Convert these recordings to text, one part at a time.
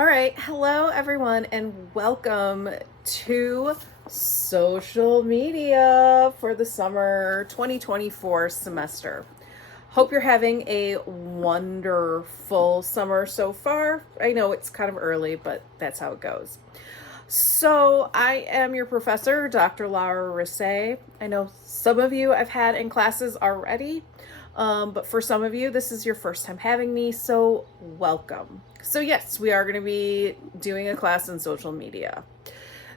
All right, hello everyone, and welcome to social media for the summer 2024 semester. Hope you're having a wonderful summer so far. I know it's kind of early, but that's how it goes. So, I am your professor, Dr. Lara Hrycaj. I know some of you I've had in classes already, but for some of you, this is your first time having me, so welcome. So yes, we are going to be doing a class in social media.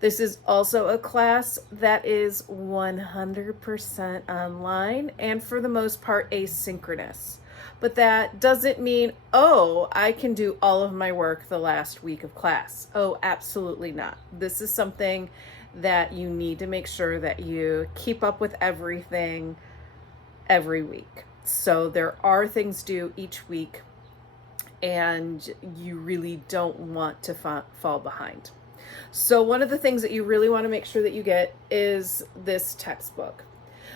This is also a class that is 100% online and for the most part asynchronous. But that doesn't mean, oh, I can do all of my work the last week of class. Oh, absolutely not. This is something that you need to make sure that you keep up with everything every week. So there are things due each week, and you really don't want to fall behind. So one of the things that you really want to make sure that you get is this textbook.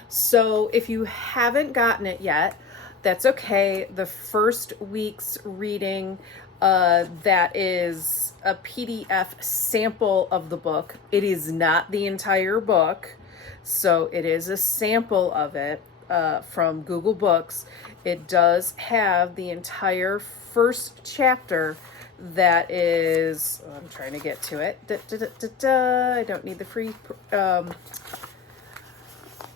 So if you haven't gotten it yet, that's okay. The first week's reading, that is a PDF sample of the book. It is not the entire book, so it is a sample of it from Google Books. It does have the entire first chapter that is, I'm trying to get to it. I don't need the free,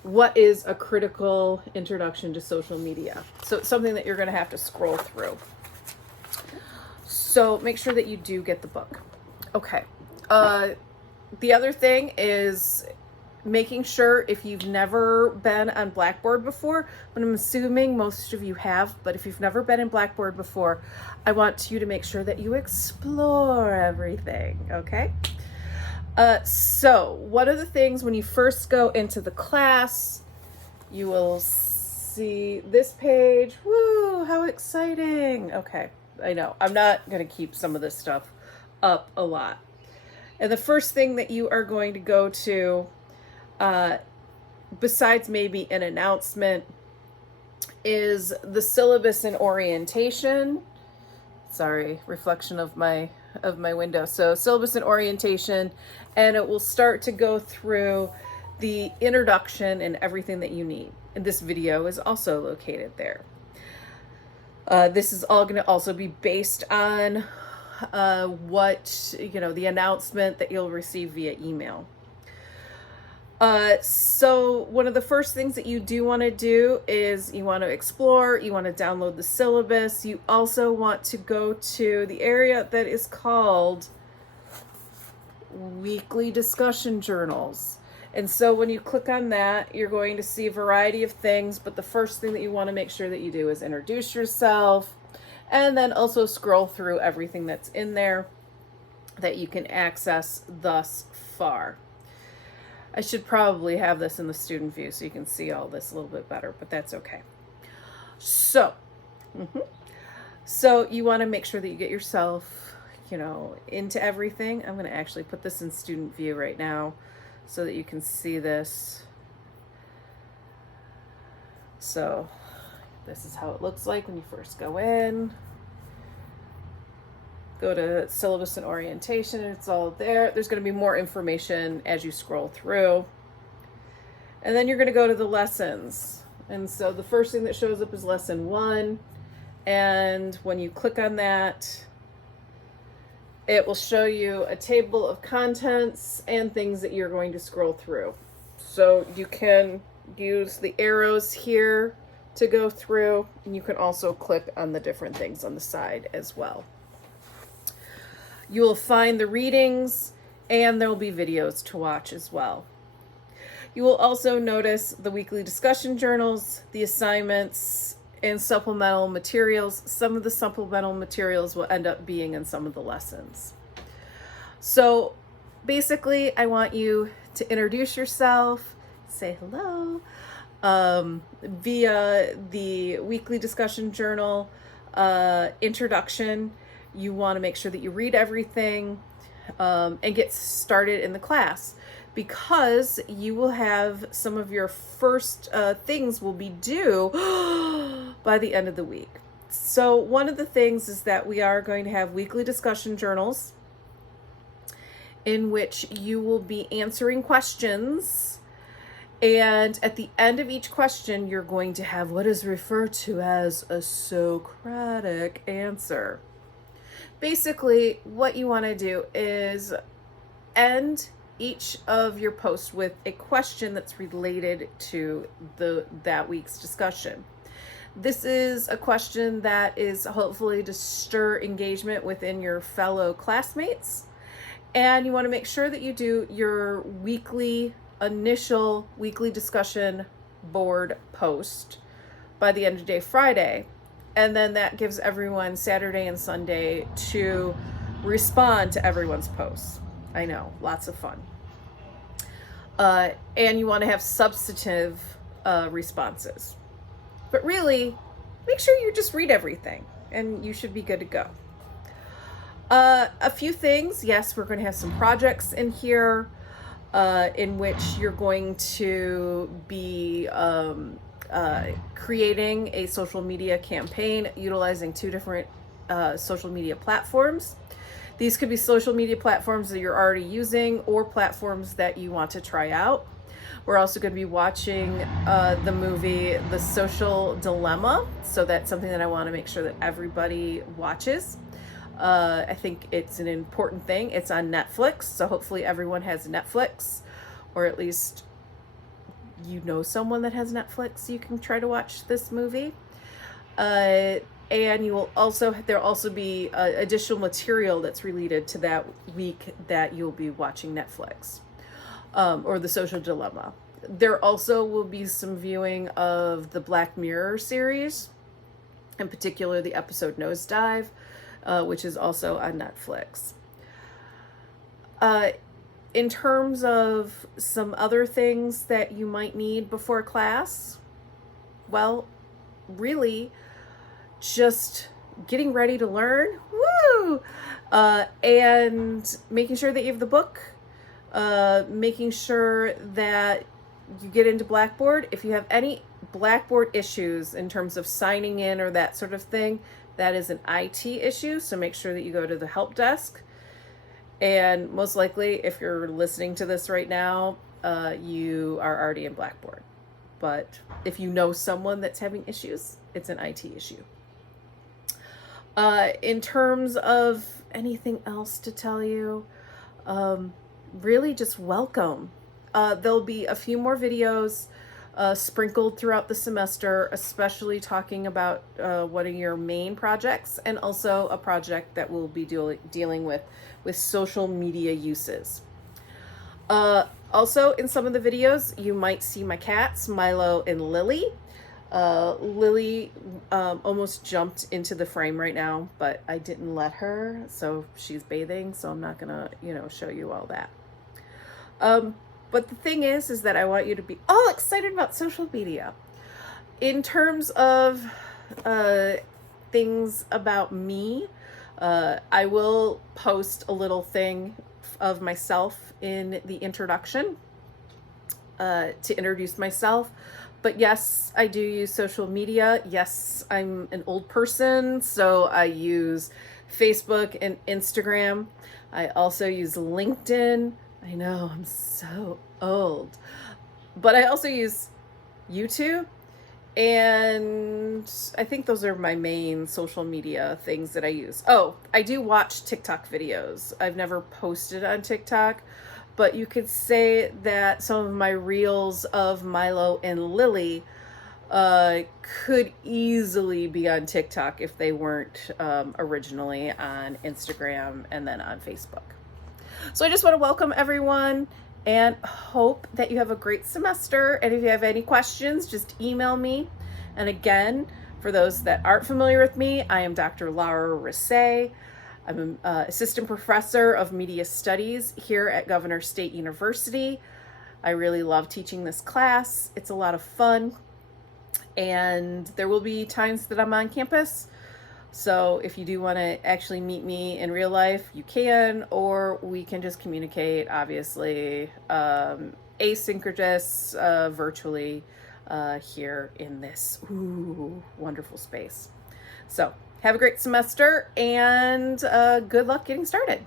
what is a critical introduction to social media? So it's something that you're going to have to scroll through. So make sure that you do get the book. Okay. The other thing is making sure, if you've never been on Blackboard before, but I'm assuming most of you have, but if you've never been in Blackboard before, I want you to make sure that you explore everything, okay? So one of the things when you first go into the class, you will see this page. Woo, how exciting. Okay, I know. I'm not going to keep some of this stuff up a lot. And the first thing that you are going to go to, besides maybe an announcement, is the syllabus and orientation. Sorry, reflection of my window. So syllabus and orientation, and it will start to go through the introduction and everything that you need. And this video is also located there. This is all going to also be based on the announcement that you'll receive via email. So one of the first things that you do want to do is you want to explore, you want to download the syllabus. You also want to go to the area that is called weekly discussion journals. And so when you click on that, you're going to see a variety of things, but the first thing that you want to make sure that you do is introduce yourself, and then also scroll through everything that's in there that you can access thus far. I should probably have this in the student view so you can see all this a little bit better, but that's okay. So, so you want to make sure that you get yourself, into everything. I'm going to actually put this in student view right now so that you can see this. So this is how it looks like when you first go in. Go to syllabus and orientation, and it's all there. There's going to be more information as you scroll through. And then you're going to go to the lessons. And so the first thing that shows up is lesson 1. And when you click on that, it will show you a table of contents and things that you're going to scroll through. So you can use the arrows here to go through, and you can also click on the different things on the side as well. You will find the readings, and there will be videos to watch as well. You will also notice the weekly discussion journals, the assignments, and supplemental materials. Some of the supplemental materials will end up being in some of the lessons. So basically, I want you to introduce yourself, say hello, via the weekly discussion journal introduction. You want to make sure that you read everything and get started in the class, because you will have some of your first things will be due by the end of the week. So one of the things is that we are going to have weekly discussion journals in which you will be answering questions. And at the end of each question, you're going to have what is referred to as a Socratic answer. Basically, what you want to do is end each of your posts with a question that's related to that week's discussion. This is a question that is hopefully to stir engagement within your fellow classmates. And you want to make sure that you do your initial weekly discussion board post by the end of the day Friday. And then that gives everyone Saturday and Sunday to respond to everyone's posts. I know, lots of fun. And you want to have substantive responses. But really, make sure you just read everything and you should be good to go. A few things. Yes, we're going to have some projects in here in which you're going to be creating a social media campaign utilizing 2 different social media platforms. These could be social media platforms that you're already using or platforms that you want to try out. We're also going to be watching the movie The Social Dilemma. So that's something that I want to make sure that everybody watches. I think it's an important thing. It's on Netflix. So hopefully everyone has Netflix, or at least you know someone that has Netflix so you can try to watch this movie. And there'll also be additional material that's related to that week that you'll be watching Netflix. Or The Social Dilemma. There also will be some viewing of the Black Mirror series, in particular the episode Nosedive, which is also on Netflix. In terms of some other things that you might need before class, well, really just getting ready to learn, and making sure that you have the book. Making sure that you get into Blackboard. If you have any Blackboard issues in terms of signing in or that sort of thing, that is an IT issue. So make sure that you go to the help desk. And most likely, if you're listening to this right now, you are already in Blackboard. But if you know someone that's having issues, it's an IT issue. In terms of anything else to tell you, really just welcome. There'll be a few more videos sprinkled throughout the semester, especially talking about one of your main projects and also a project that we'll be dealing with social media uses. Also, in some of the videos, you might see my cats, Milo and Lily. Lily almost jumped into the frame right now, but I didn't let her, so she's bathing, so I'm not gonna, show you all that. But the thing is that I want you to be all excited about social media. In terms of things about me, I will post a little thing of myself in the introduction to introduce myself. But yes, I do use social media. Yes, I'm an old person, so I use Facebook and Instagram. I also use LinkedIn. I know, I'm so old. But I also use YouTube, and I think those are my main social media things that I use. Oh, I do watch TikTok videos. I've never posted on TikTok, but you could say that some of my reels of Milo and Lily could easily be on TikTok if they weren't originally on Instagram and then on Facebook. So I just want to welcome everyone and hope that you have a great semester. And if you have any questions, just email me. And again, for those that aren't familiar with me, I am Dr. Lara Hrycaj. I'm an assistant professor of media studies here at GovState University. I really love teaching this class. It's a lot of fun. And there will be times that I'm on campus. So if you do want to actually meet me in real life, you can, or we can just communicate, obviously, asynchronous, virtually, here in this wonderful space. So have a great semester and good luck getting started.